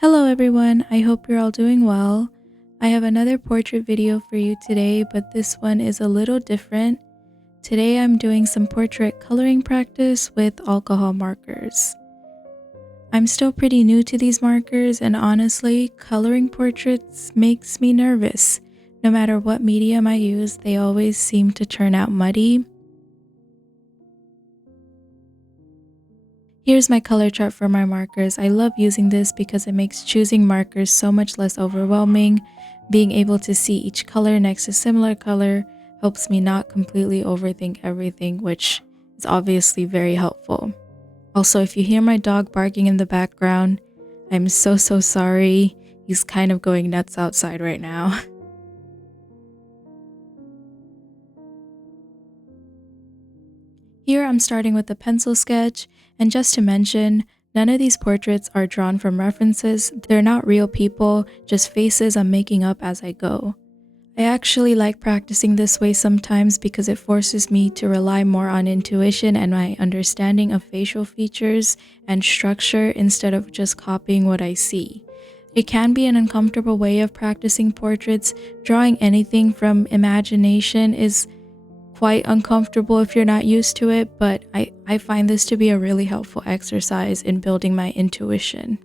Hello everyone, I hope you're all doing well. I have another portrait video for you today, but this one is a little different. Today I'm doing some portrait coloring practice with alcohol markers. I'm still pretty new to these markers, and honestly, coloring portraits makes me nervous. No matter what medium I use, they always seem to turn out muddy. Here's my color chart for my markers. I love using this because it makes choosing markers so much less overwhelming. Being able to see each color next to similar color helps me not completely overthink everything, which is obviously very helpful. Also, if you hear my dog barking in the background, I'm so sorry. He's kind of going nuts outside right now. Here I'm starting with a pencil sketch, and just to mention, none of these portraits are drawn from references. They're not real people, just faces I'm making up as I go. I actually like practicing this way sometimes because it forces me to rely more on intuition and my understanding of facial features and structure instead of just copying what I see. It can be an uncomfortable way of practicing portraits. Drawing anything from imagination is quite uncomfortable if you're not used to it, but I find this to be a really helpful exercise in building my intuition.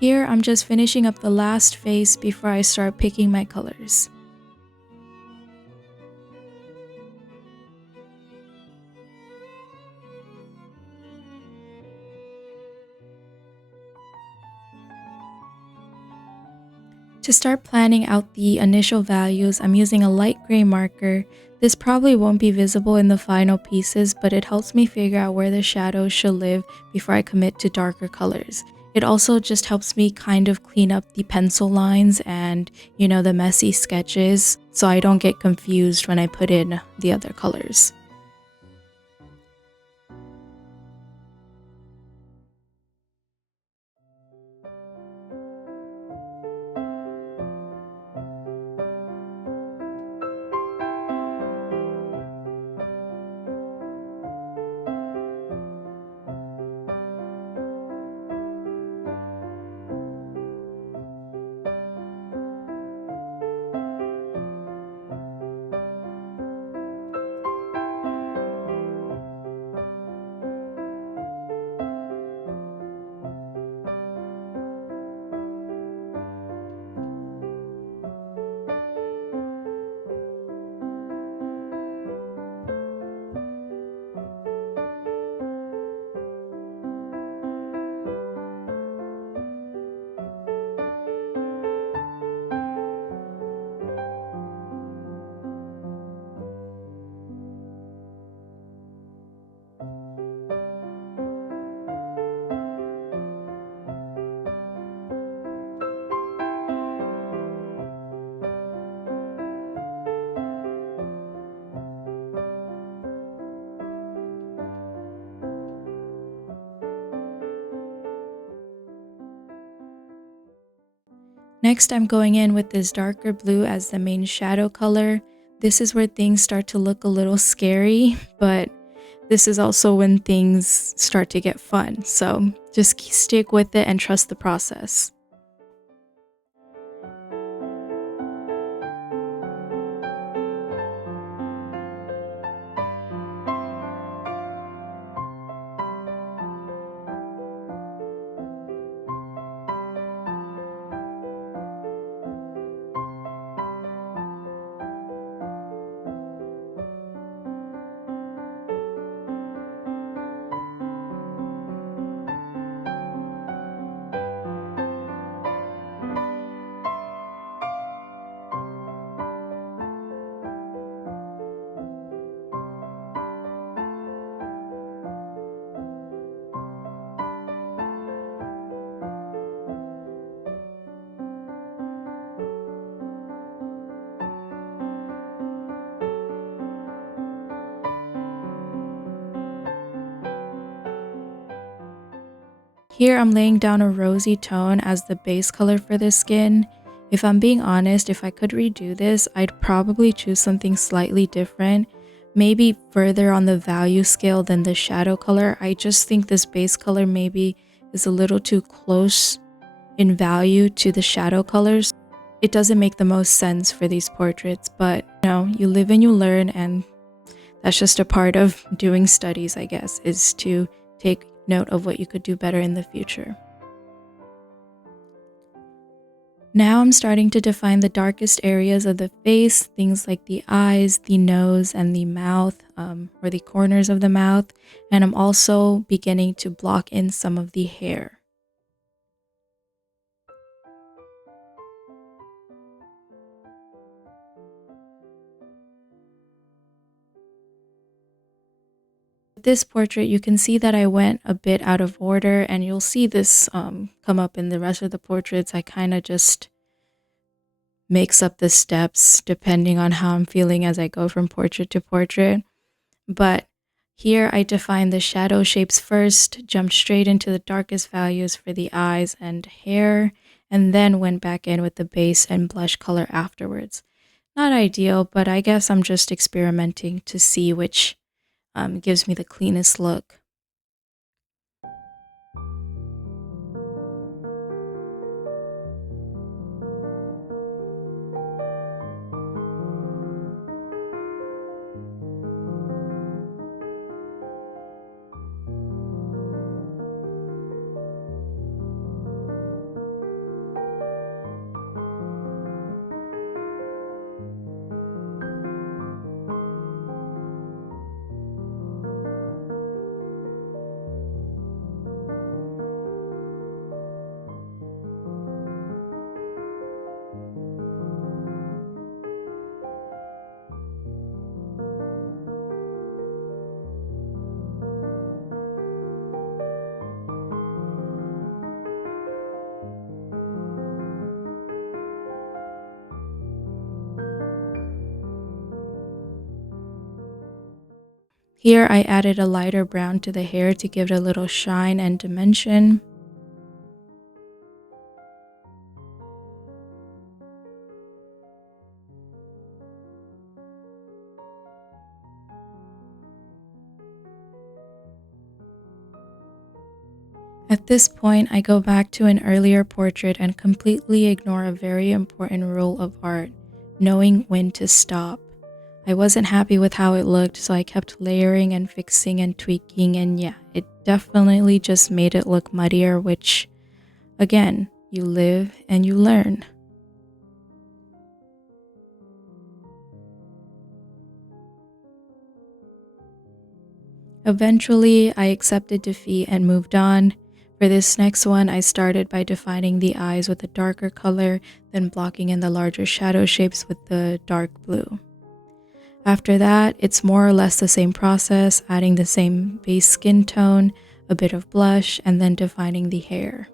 Here, I'm just finishing up the last face before I start picking my colors. To start planning out the initial values, I'm using a light gray marker. This probably won't be visible in the final pieces, but it helps me figure out where the shadows should live before I commit to darker colors. It also just helps me kind of clean up the pencil lines and, the messy sketches so I don't get confused when I put in the other colors. Next, I'm going in with this darker blue as the main shadow color. This is where things start to look a little scary, but this is also when things start to get fun. So just stick with it and trust the process. Here I'm laying down a rosy tone as the base color for the skin. If I'm being honest, if I could redo this, I'd probably choose something slightly different, maybe further on the value scale than the shadow color. I just think this base color maybe is a little too close in value to the shadow colors. It doesn't make the most sense for these portraits, but you live and you learn, and that's just a part of doing studies, I guess, is to take note of what you could do better in the future. Now I'm starting to define the darkest areas of the face, things like the eyes, the nose, and the mouth, or the corners of the mouth, and I'm also beginning to block in some of the hair. This portrait, you can see that I went a bit out of order, and you'll see this come up in the rest of the portraits. I kind of just mix up the steps depending on how I'm feeling as I go from portrait to portrait. But here I defined the shadow shapes first, jumped straight into the darkest values for the eyes and hair, and then went back in with the base and blush color afterwards. Not ideal, but I guess I'm just experimenting to see which gives me the cleanest look. Here I added a lighter brown to the hair to give it a little shine and dimension. At this point, I go back to an earlier portrait and completely ignore a very important rule of art, knowing when to stop. I wasn't happy with how it looked, so I kept layering and fixing and tweaking, and yeah, it definitely just made it look muddier, which, again, you live and you learn. Eventually, I accepted defeat and moved on. For this next one, I started by defining the eyes with a darker color, then blocking in the larger shadow shapes with the dark blue. After that, it's more or less the same process, adding the same base skin tone, a bit of blush, and then defining the hair.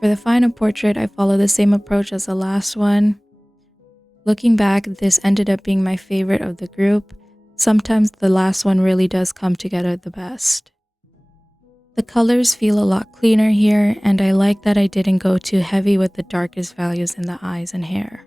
For the final portrait, I follow the same approach as the last one. Looking back, this ended up being my favorite of the group. Sometimes the last one really does come together the best. The colors feel a lot cleaner here, and I like that I didn't go too heavy with the darkest values in the eyes and hair.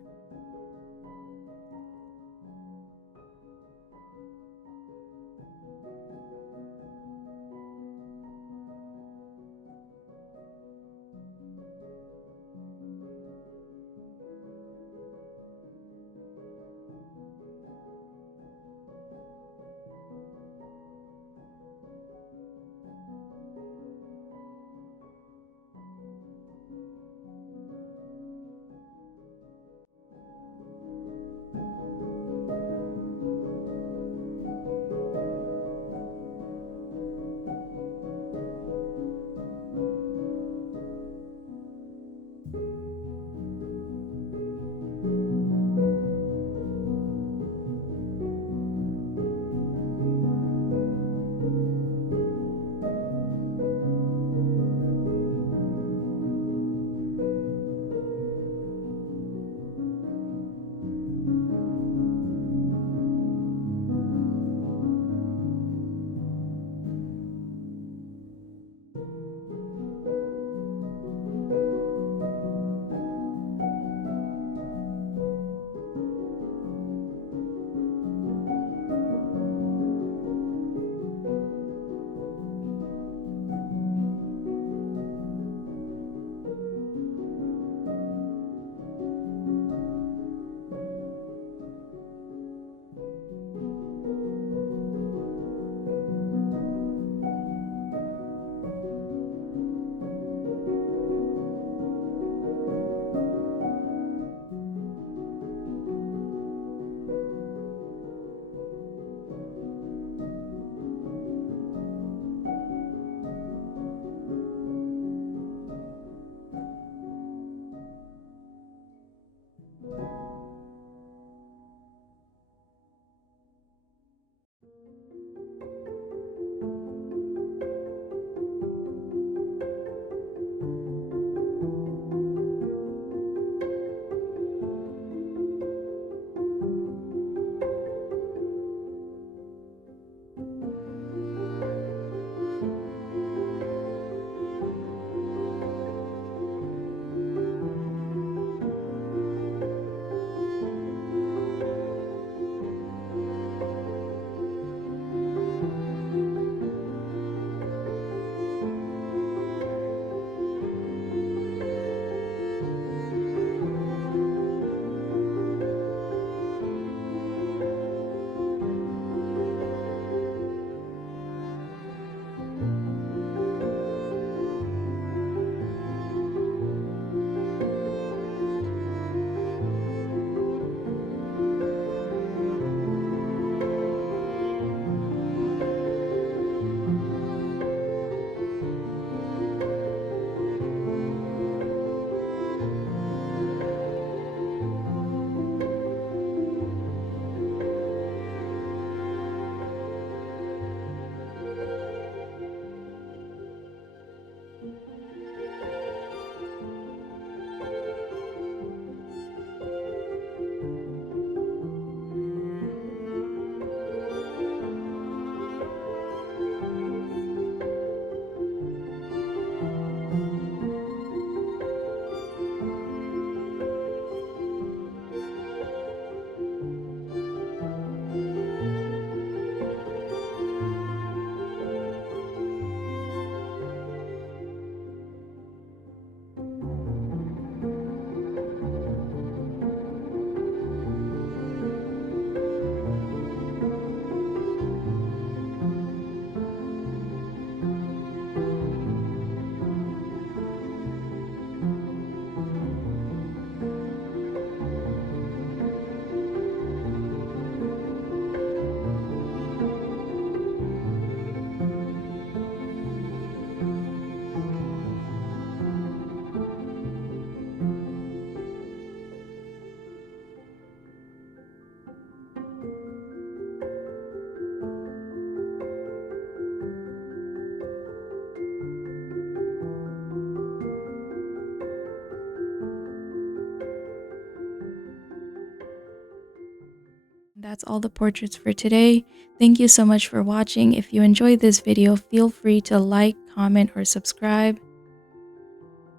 that's all the portraits for today. Thank you so much for watching. If you enjoyed this video, feel free to like, comment, or subscribe.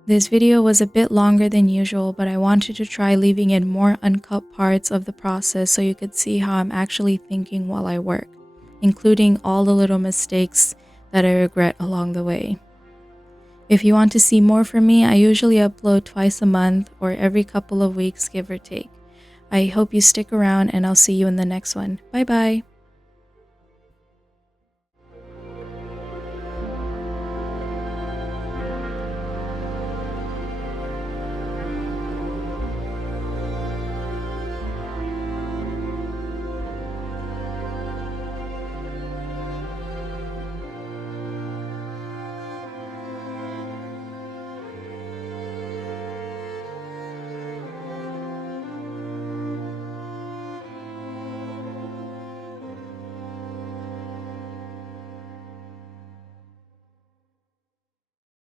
This video was a bit longer than usual, but I wanted to try leaving in more uncut parts of the process so you could see how I'm actually thinking while I work, including all the little mistakes that I regret along the way. If you want to see more from me, I usually upload twice a month or every couple of weeks, give or take. I hope you stick around, and I'll see you in the next one. Bye bye!